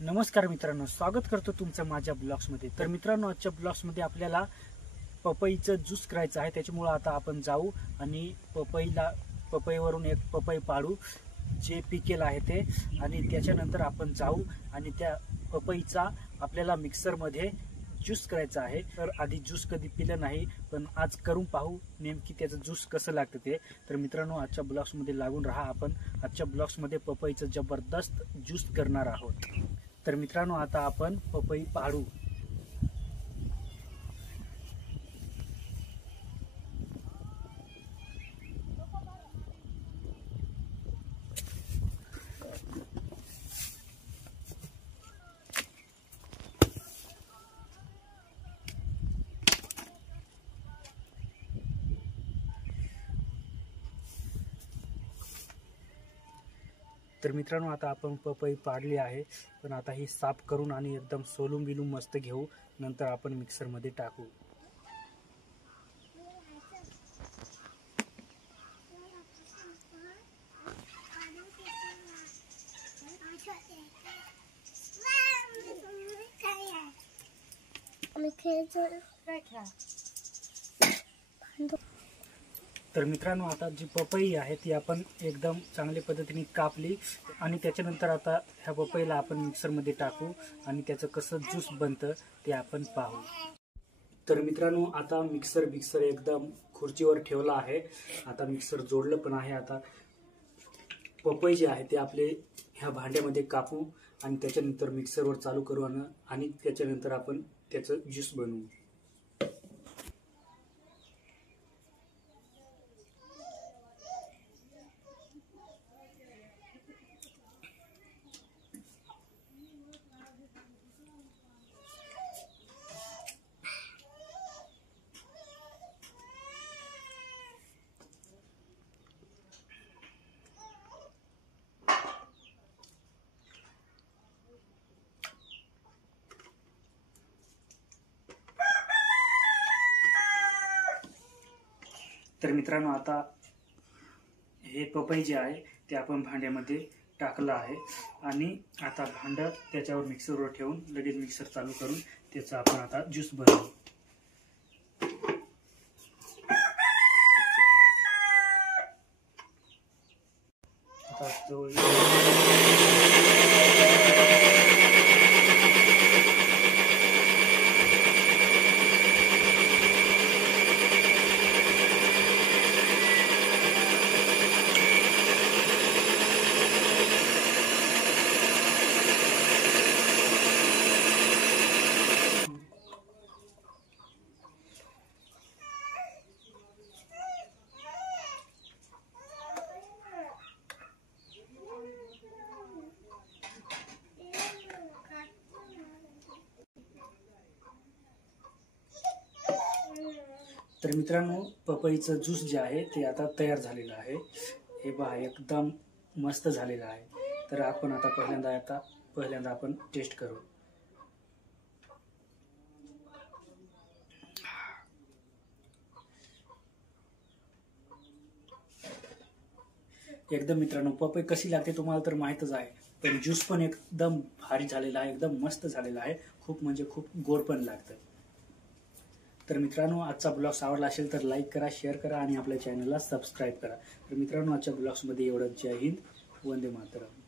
नमस्कार मित्रांनो, स्वागत करतो तुमचं माझ्या ब्लॉग्समध्ये। तर मित्रांनो, आजच्या ब्लॉग्समध्ये आपल्याला पपईचं ज्यूस करायचं आहे। त्याच्यामुळे आता आपण जाऊ आणि पपईवरून एक पपई पाडू जे पिकेल आहे ते, आणि त्याच्यानंतर आपण जाऊ आणि त्या पपईचा आपल्याला मिक्सरमध्ये ज्यूस करायचा आहे। तर आधी ज्यूस कधी पिलं नाही, पण आज करून पाहू नेमकी त्याचं ज्यूस कसं लागतं ते। तर मित्रांनो, आजच्या ब्लॉग्समध्ये लागून राहा। आपण आजच्या ब्लॉग्समध्ये पपईचं जबरदस्त ज्यूस करणार आहोत। तर मित्रांनो, आता आपण पपई पाडू। तर मित्रांनो, आता आपण पपई पाडली आहे, पण आता ही साफ करून आणि एकदम सोलून बिलून मस्त घेऊ, नंतर आपण मिक्सरमध्ये टाकू। तर मित्रांनो, आता जी पपई आहे ती आपण एकदम चांगल्या पद्धतीने कापली आणि त्याच्यानंतर आता ह्या पपईला आपण मिक्सरमध्ये टाकू आणि त्याचं कसं ज्यूस बनतं ते आपण पाहू। तर मित्रांनो, आता मिक्सर एकदम खुर्चीवर ठेवला आहे। आता मिक्सर जोडलं पण आहे। आता पपई जे आहे ते आपले ह्या भांड्यामध्ये कापू आणि त्याच्यानंतर मिक्सरवर चालू करू आणि त्याच्यानंतर आपण त्याचं ज्यूस बनवू। तर मित्रांनो, आता हे पपई जे आहे ते आपण भांड्यामध्ये टाकलं आहे आणि आता भांडं त्याच्यावर मिक्सरवर ठेवून लगेच मिक्सर चालू करून त्याचा आपण आता ज्यूस बनवू। तर मित्रांनो, पपईचं ज्यूस जे आहे ते आता तयार झालेलं आहे। हे पहा, एकदम मस्त झालेलं आहे। तर आपण आता पहिल्यांदा आपण टेस्ट करू। एकदम मित्रांनो, पपई कशी लागते तुम्हाला तर माहीतच आहे, पण ज्यूस पण एकदम भारी झालेला आहे, एकदम मस्त झालेला आहे। खूप म्हणजे खूप गोड पण लागतं। तर मित्रांनो, आजचा ब्लॉग आवडला असेल तर लाईक करा, शेअर करा आणि आपल्या चॅनलला सबस्क्राईब करा। तर मित्रांनो, आजच्या ब्लॉग्समध्ये एवढंच। जय हिंद, वंदे मातरम।